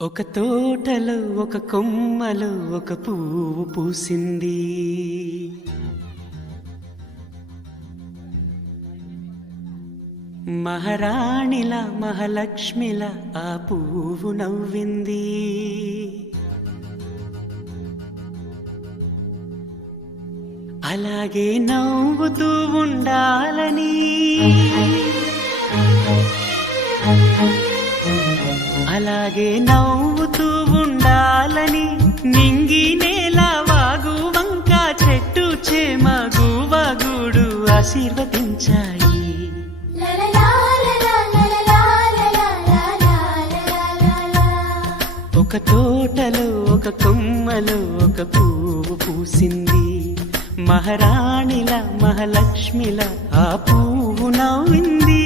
ఒక తోటలో ఒక కొమ్మలో ఒక పువ్వు పూసింది. మహారాణిలా మహాలక్ష్మిలా ఆ పువ్వు నవ్వింది. అలాగే నవ్వుతూ ఉండాలని, అలాగే నవ్వుతూ ఉండాలని నింగి నేల వాగు వంక చెట్టు చేమ గువగూడు ఆశీర్వదించాయి. ఒక తోటలో ఒక కొమ్మలో ఒక పువ్వు పూసింది. మహారాణిల మహాలక్ష్మిల ఆ పువ్వు నవ్వింది.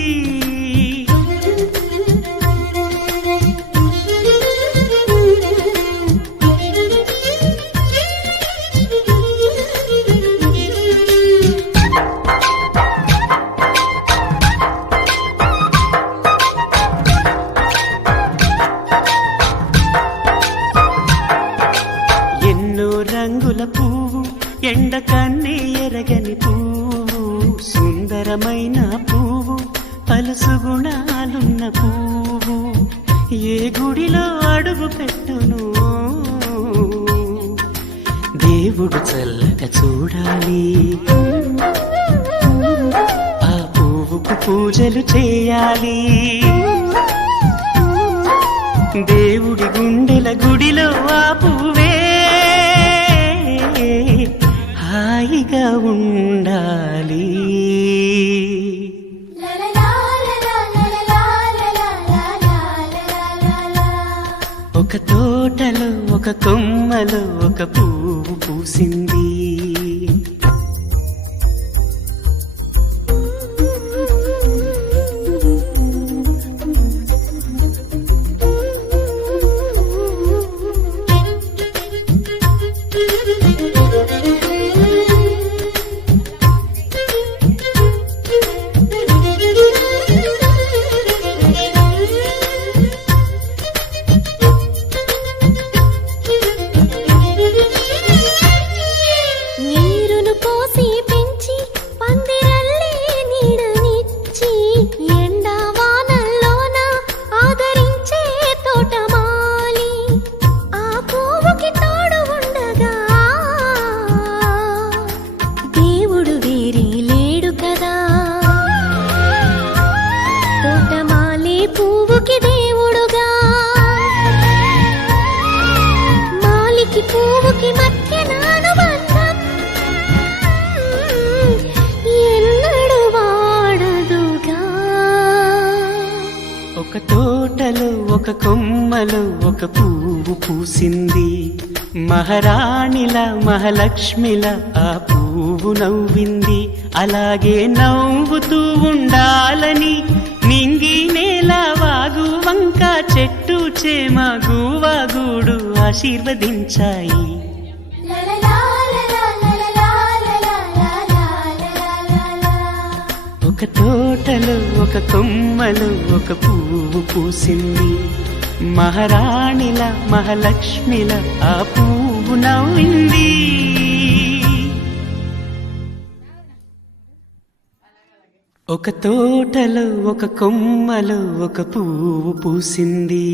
రంగుల పువ్వు, ఎండ కన్నే ఎరగని పువ్వు, సుందరమైన పువ్వు, పలుసు గుణాలున్న పువ్వు, ఏ గుడిలో అడుగు పెట్టును దేవుడు చల్లగా చూడాలి. ఆ పువ్వుకు పూజలు చేయాలి. దేవుడి గుండెల గుడిలో ఆ పువ్వే హాయిగా ఉండాలి. ఒక తోటలో ఒక కొమ్మలో ఒక పువ్వు పూసింది. ఒక తోటలో ఒక కొమ్మలో ఒక పువ్వు పూసింది. మహారాణిల మహాలక్ష్మిల ఆ పువ్వు నవ్వింది. అలాగే నవ్వుతూ ఉండాలని నింగి నేల వాగు వంక చెట్టు చేమ గువగూడు ఆశీర్వదించాయి. ఒక తోటలో ఒక కొమ్మలో ఒక పువ్వు పూసింది. మహారాణిల మహాలక్ష్మిల ఆ పువ్వు నవ్వింది. ఒక తోటలో ఒక కొమ్మలో ఒక పువ్వు పూసింది.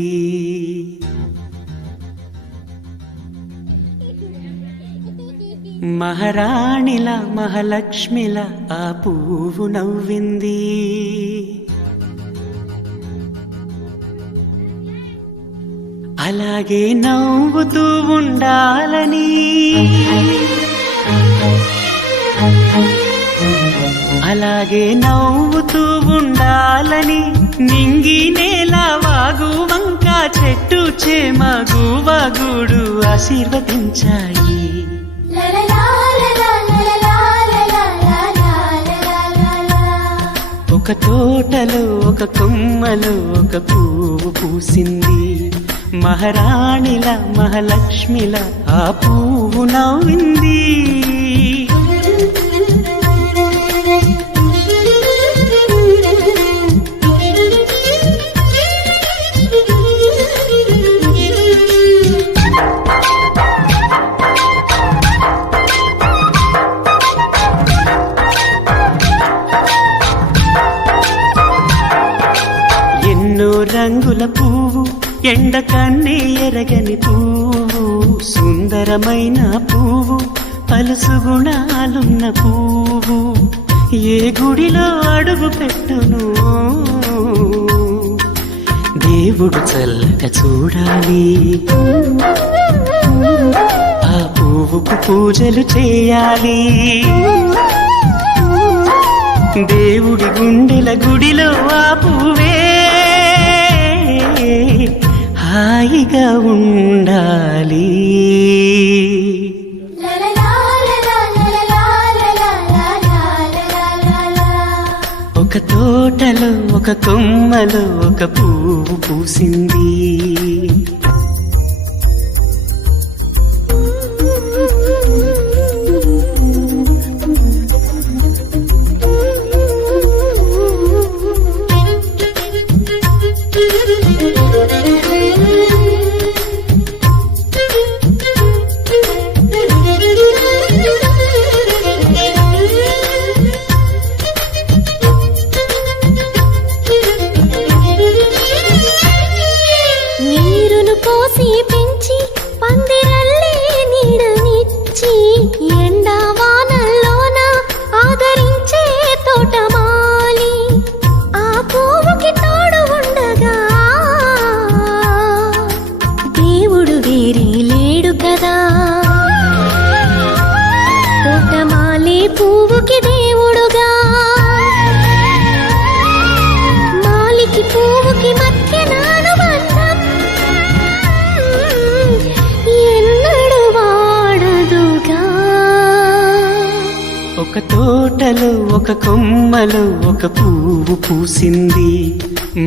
మహారాణిల మహాలక్ష్మిల ఆ పువ్వు నవ్వింది. అలాగే నవ్వుతూ ఉండాలని, అలాగే నవ్వుతూ ఉండాలని నింగి నేల వాగు వంక చెట్టు చేమ గువగూడు ఆశీర్వదించాయి. ఒక తోటలో ఒక కొమ్మలో ఒక పువ్వు పూసింది. మహారాణిల మహాలక్ష్మిల ఆ పువ్వు నవ్వింది. ఎండ కన్నే ఎరగని పువ్వు, సుందరమైన పువ్వు, పలుసు గుణాలున్న పువ్వు, ఏ గుడిలో అడుగు పెట్టును దేవుడు చల్లగా చూడాలి. ఆ పువ్వుకు పూజలు చేయాలి. దేవుడి గుండెల గుడిలో ఆ పువ్వే హాయిగా ఉండాలి. ఒక తోటలో ఒక కొమ్మలో ఒక పువ్వు పూసింది. పువ్వుకి దేవుడుగా, మాలికి పువ్వుకి మధ్య నానుబంధం ఎన్నడు వాడదుగా. ఒక తోటలో ఒక కొమ్మలో ఒక పువ్వు పూసింది.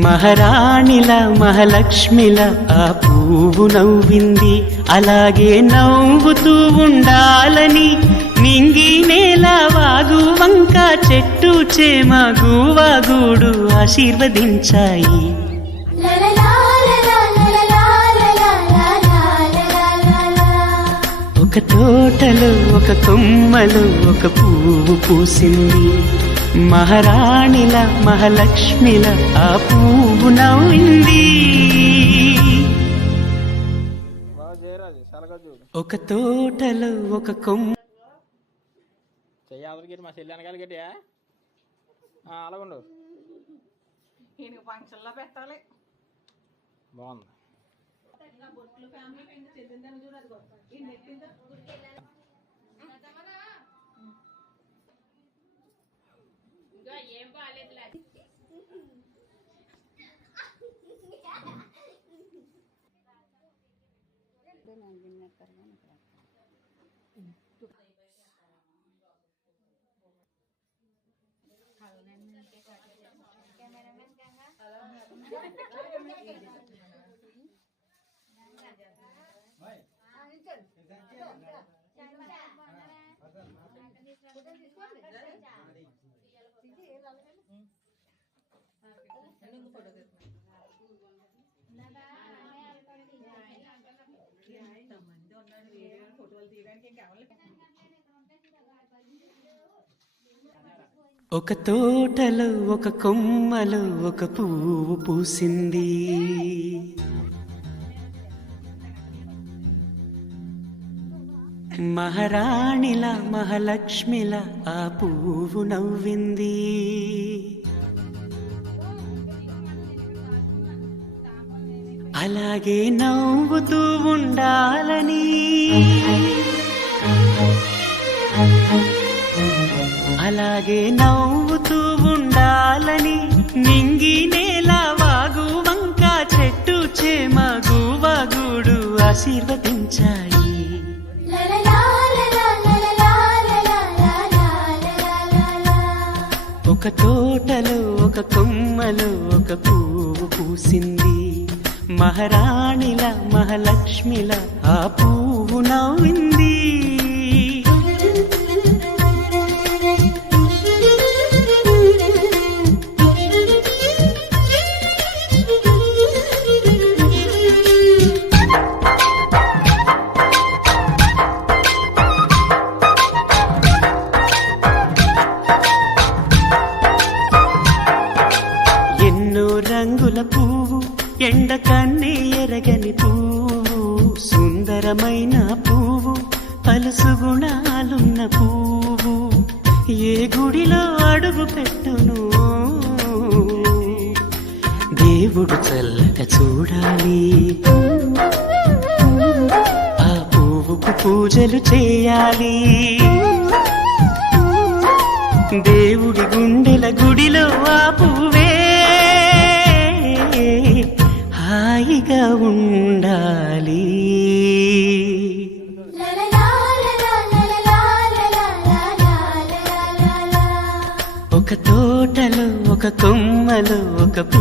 మహారాణిలా మహాలక్ష్మిలా ఆ పువ్వు నవ్వింది. అలాగే నవ్వుతూ ఉండాలని నింగి నేల వాగు వంక చెట్టు చేమ గూవాగూడు ఆశీర్వదించాయి. ఒక తోటలో ఒక కొమ్మలో ఒక పువ్వు పూసింది. మహారాణిలా మహాలక్ష్మిలా ఆ పువ్వు నవ్వింది. ఒక తోటలో ఒక కొమ్మ చెయ్యాలి మా చెల్లి అనగాలి గట్టియా అలాగుండు ఫంక్షన్లో పెట్టాలి. బాగుంది. ఏం బాగాలేదు. ఒక తోటలో ఒక కొమ్మలో ఒక పువ్వు పూసింది. మహారాణిలా మహాలక్ష్మిలా ఆ పువ్వు నవ్వింది. అలాగే నవ్వుతూ ఉండాలని అలాగే నవ్వుతూ ఉండాలని నింగి నేల వాగు వంక చెట్టు చేమ గూవాగూడు ఆశీర్వదించాయి. ఒక తోటలో ఒక కొమ్మలో ఒక పువ్వు పూసింది. మహారాణిలా మహాలక్ష్మిలా ఆ పువ్వు నవ్వింది. ఎండ కన్నే ఎరగని పువ్వు, సుందరమైన పువ్వు, పలుసు గుణాలున్న పువ్వు, ఏ గుడిలో అడుగు పెట్టును దేవుడు చల్లగా చూడాలి. ఆ పువ్వుకు పూజలు చేయాలి. దేవుడి గుండెల గుడిలో ఆ పువ్వే